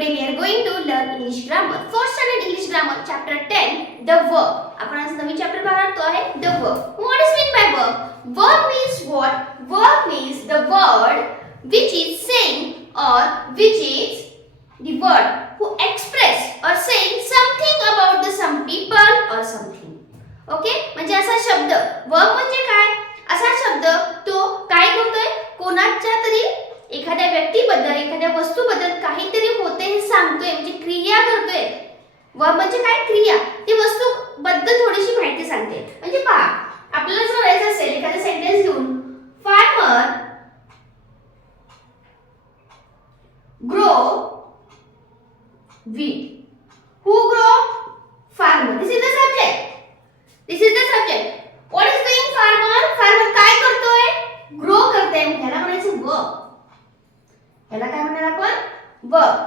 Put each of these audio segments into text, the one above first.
Today we are going to learn English grammar. First standard English grammar chapter 10 the verb. आपण आज नवीन chapter पाहतो आहे the verb. What is meant by verb? Verb means what? Verb means the word which is saying or which is the word who express or saying something about the some people or something. Okay? म्हणजे असा शब्द verb म्हणजे काय? असा शब्द तो काय करतोय? कोणाच्या तरी एखाद्या व्यक्तीबद्दल एखाद्या वस्तूबद्दल काहीतरी होते हे सांगतोय म्हणजे क्रिया करतोय. वर्ब म्हणजे काय? क्रिया. ती वस्तू बद्दल थोडीशी माहिती सांगते. म्हणजे पहा आपल्याला जर लिहायचं असेल एखादा सेंटेन्स घेऊन farmer grow wheat. Who grow? Farmer. This is the subject. This is the subject. What is doing farmer? Farmer काय करतोय? ग्रो करतोय. ह्याला म्हणायचं वर्ब. याला काय म्हणणार आपण? वर्ब.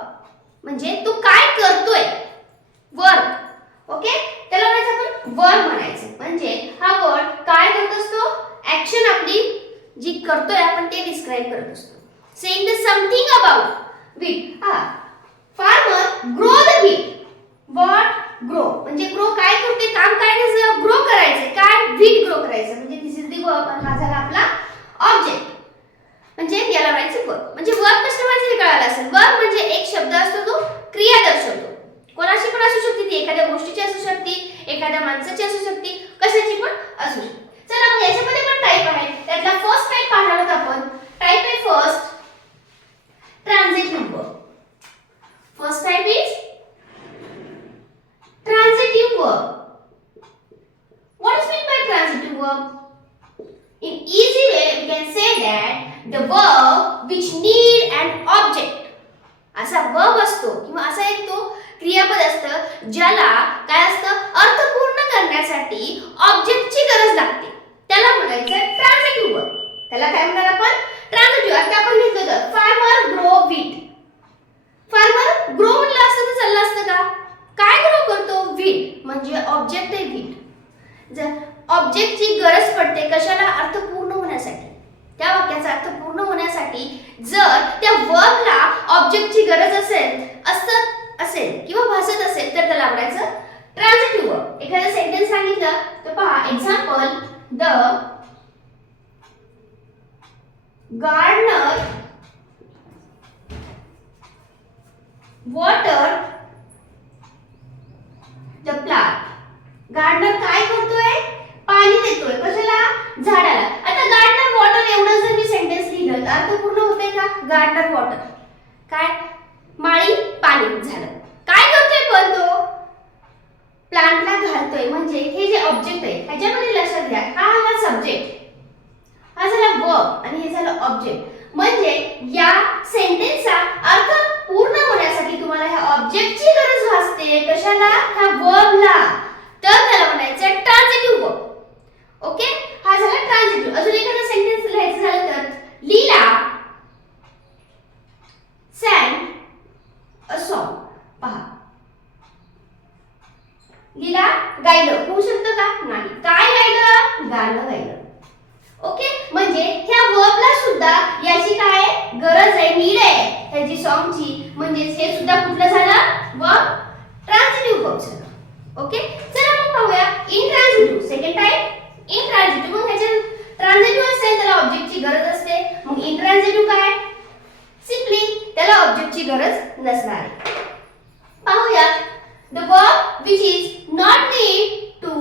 म्हणजे तू काय करतोय? वर्ब. ओके? त्याला म्हणायचं आपण वर्ब म्हणायचं. म्हणजे हा वर्ड काय करत असतो? ऍक्शन आपली जी करतोय आपण ते डिस्क्राइब करत असतो. Saying the something about wheat. Farmer grow the wheat. What? Grow. म्हणजे ग्रो काय करते? काम काय त्याचं? ग्रो करायचं. काय? व्हीट ग्रो करायचं. म्हणजे दिस इज द वर्ब आणि हा झाला आपला ऑब्जेक्ट. म्हणजे याला म्हणायचं वर्ब. म्हणजे वर्ब कसं म्हणजे कळालं असेल. वर्ब म्हणजे एक शब्द असतो तो क्रिया दर्शवतो. कोणाची पण असू शकते ती एखाद्या गोष्टीची असू शकते, एखाद्या माणसाची असू शकते, कशाची पण असू शकते. चला मग याच्यामध्ये पण टाइप आहे. त्यातला फर्स्ट टाइप पाहणार आहोत आपण. टाइप आहे first transitive verb. First type is transitive verb. What is meant by transitive verb? In easy way we can say that the verb which need an object. असा verb असतो किंवा असा एक तो क्रियापद असतं ज्याला काय असतं? अर्थ पूर्ण करण्यासाठी ऑब्जेक्टची गरज लागते. त्याला म्हणायचं ट्रान्झिटिव्ह वर्ब. त्याला काय म्हणणार आपण? ट्रान्झिटिव्ह. आता आपण घेतलं होतं farmer grow wheat. Farmer grow म्हटलं असतं तर चाललं असतं का? काय ग्रो करतो? व्हीट. म्हणजे ऑब्जेक्ट आहे व्हीट. जर ऑब्जेक्टची गरज पडते कशाला? अर्थ पूर्ण होण्यासाठी. त्या वाक्याचा अर्थ पूर्ण होण्यासाठी जर त्या वर्बला ऑब्जेक्टची गरज असेल किंवा भासत असेल तर त्याला म्हणायचं ट्रान्झिटिव्ह वर्ब. एखादा सेंटेन्स सांगितलं तर पहा example the gardener water the plant. Gardener काय करतोय? पाणी देतोय. कशाला? झाडाला. आता गार्डनर वॉटर एवढं जर मी सेंटेन्स लिहिलं तर अर्थ पूर्ण होतंय का? गार्डनर वॉटर काय? माळी पाणी झालं. काय करतोय पण तो? प्लांटला घालतोय. म्हणजे हे जे ऑब्जेक्ट आहे ह्याच्यामध्ये लक्षात घ्या हा झाला सब्जेक्ट, हा झाला वर्ब आणि हे झालं ऑब्जेक्ट. म्हणजे या सेंटेन्सचा अर्थ पूर्ण होण्यासाठी तुम्हाला ह्या ऑब्जेक्टची गरज भासते. कशाला? ह्या वर्बला. तर त्याला म्हणायचं ट्रान्झिटिव्ह वर्ब. ओके? हा झाला ट्रान्झिटिव्ह. अजून एखादा सेंटेन्स लिहायचं झालं तर लीला sang a song. पहा लीला गायलं. होऊ शकतं का? नाही. काय गायलं? गाणं गायलं. ओके? म्हणजे ह्या वर्बला सुद्धा याची काय गरज आहे? नीड आहे ह्याची सॉन्गची. म्हणजे हे सुद्धा कुठलं झालं? वर्ब. ट्रान्झिटिव्ह वर्ब झालं. ओके? चला मग पाहूया इंट्रान्झिटिव्ह. Second type इंट्रान्झिटिव्ह. मग ह्याच्या ट्रान्झिटिव्ह असेल त्याला ऑब्जेक्टची गरज असते. मग इंट्रान्झिटिव्ह काय? सिम्पली त्याला ऑब्जेक्टची गरज नसणार आहे. पाहूया the verb which is not need to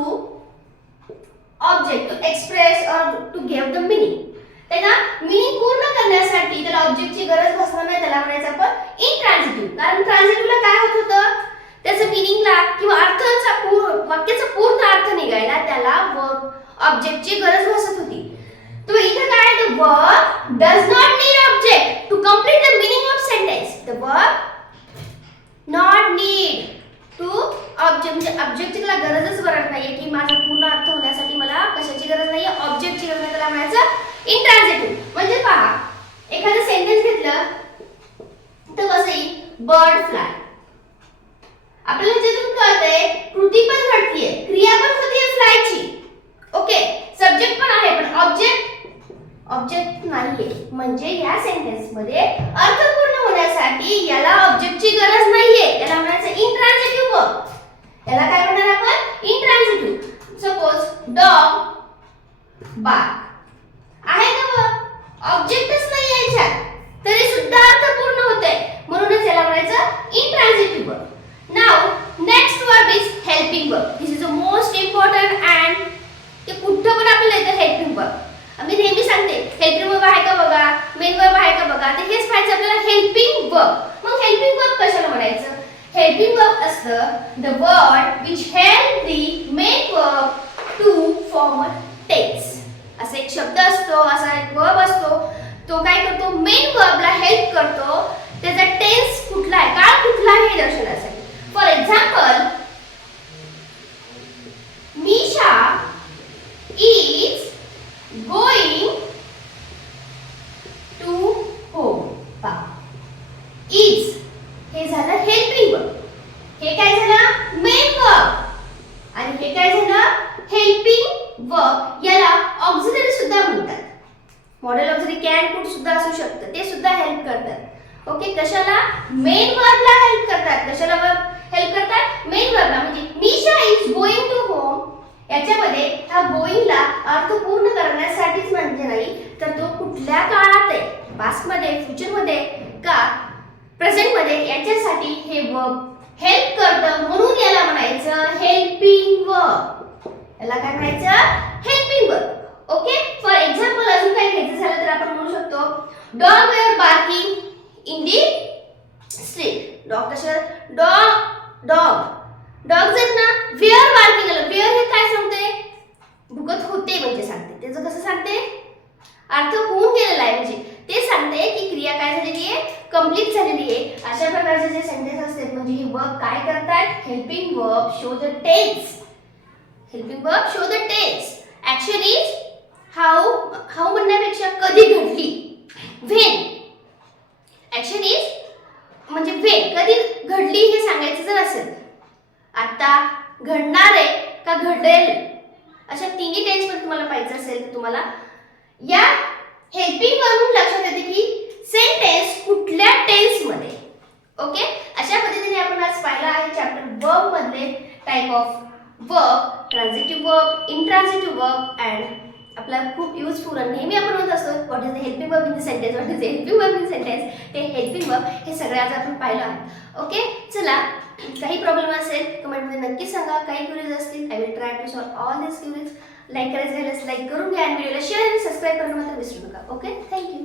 object to express or to give the meaning. त्याला मीनिंग पूर्ण करण्यासाठी त्याला ऑब्जेक्टची गरज भासणार नाही. त्याला म्हणायचं आपण इंट्रान्झिटिव्ह. कारण ट्रान्झिटिव्हला काय होत होतं? त्याचं मीनिंगला किंवा अर्थाचा वाक्याचा पूर्ण अर्थ निघायला त्याला वर्ब ऑब्जेक्टची गरज भासत होती. तो इथे काय? The verb does not need object to complete the meaning of sentence. The verb not need to object. म्हणजे ऑब्जेक्टची त्याला गरजच पडत नाहीये की माझा पूर्ण अर्थ होण्यासाठी मला कशाची गरज नाहीये? ऑब्जेक्टची गरज नाही. त्याला म्हणायचं इंट्रान्झिटिव्ह. म्हणजे पहा एखादं सेंटेन्स घेतलं तर कसं येईल? Bird fly. आपल्याला ज्यातून कळतंय कृती पण घडतीये, क्रिया पण होतीये फ्लायची. ओके? सब्जेक्ट पण आहे पण ऑब्जेक्ट नाहीये. म्हणजे या सेंटेन्स मध्ये अर्थ पूर्ण होण्यासाठी करण्यासाठी याला ऑब्जेक्टची गरज नाहीये. याला म्हणायचं इंट्रान्झिटिव्ह वर्ब. याला काय म्हणणार आपण? इंट्रान्झिटिव्ह. सपोज डॉग बार्क आहे का वर्ब? ऑब्जेक्टच नाही आहे याच्यात तरी सुद्धा अर्थपूर्ण होते, म्हणूनच याला म्हणायचं intransitive verb. Now next verb is helping verb. This is the most important and ते कुठं पण आपल्याला येतं हेल्पिंग वर्ब. मी नेहमी सांगते हेल्पिंग वर्ब आहे का बघा, मेन वर्ब आहे का बघा. तर हेच पाहिजे आपल्याला हेल्पिंग वर्ब. मग हेल्पिंग वर्ब कशाला म्हणायचं? हेल्पिंग वर्ब असतं the word which help the main verb to form a tense. असा एक शब्द असतो, असा एक वर्ब असतो, तो काय करतो? मेन वर्बला हेल्प करतो त्याचा टेन्स कुठला आहे, काळ कुठला आहे हे दर्शवण्यासाठी. For example, Misha is going to home. Is हे झालं हेल्पिंग वर्ब. हे काय झालं? Main verb. आणि हे काय झालं? Helping verb. याला ऑक्झिलरी सुद्धा म्हणतात. मॉडेल ऑक्झिलरी कॅन कुड सुद्धा असू शकतं, ते सुद्धा हेल्प करतात. ओके, कशाला? मेन वर्बला हेल्प करतात. कशाला वर्ब हेल्प करतात? मेन वर्बला. म्हणजे Misha is going to home याच्यामध्ये ह्या गोइंगला अर्थ पूर्ण करण्यासाठीच म्हणजे नाही, तर तो कुठल्या काळात आहे, पास्ट मध्ये, फ्युचर मध्ये का प्रेझेंट मध्ये, याच्यासाठी हे वर्ब हेल्प करतं, म्हणून याला म्हणायचं हेल्पिंग वर्ब. याला काय म्हणायचं? Helping verb. Okay, for example अजून काय घ्यायचं झालं तर आपण म्हणू शकतो dog were barking in the street. Dog कशा? डॉग जर ना वेअर बार्किंग आलं, वेअर हे काय सांगते? भुकत होते म्हणजे सांगते. त्याचं कसं सांगते? अर्थ होऊन गेलेला आहे म्हणजे ते सांगते की क्रिया काय झालेली आहे, कंप्लीट झालेली आहे. अशा प्रकारचे जे सेंटेन्स असतात म्हणजे हे वर्ब काय करतात? Helping verb show the tense. Helping verb show the tense. Action is how म्हणण्यापेक्षा कधी घडली, व्हेन. ऍक्शन इज म्हणजे व्हेन, कधी घडली हे सांगायचं जर असेल, आता, घडणार आहे का घडेल, अशा तिन्ही टेन्स मध्ये तुम्हाला पाहिजे असेल तर तुम्हाला या हेल्पिंग वर्बवरून लक्षात येते की सेंटेन्स कुठल्या टेन्स मध्ये. ओके, अशा पद्धतीने आपण आज पाहिलं आहे चॅप्टर वर्ब मधले type of verb, transitive verb, intransitive verb and आपला खूप युजफुल आणि नेहमी आपण म्हणत असतो what is the helping verb in the sentence, what is the helping verb in sentence. ते हेल्पिंग वर्ब हे सगळे आज आपण पाहिलं आहे. ओके, चला, काही प्रॉब्लेम असेल कमेंटमध्ये नक्की सांगा. काही क्वेरीज असतील I will try to solve all this queries. Like करायचं राहिल्यास लाईक करून घ्या आणि व्हिडिओला शेअर आणि सबस्क्राईब करणं मात्र विसरू नका. Okay, thank you.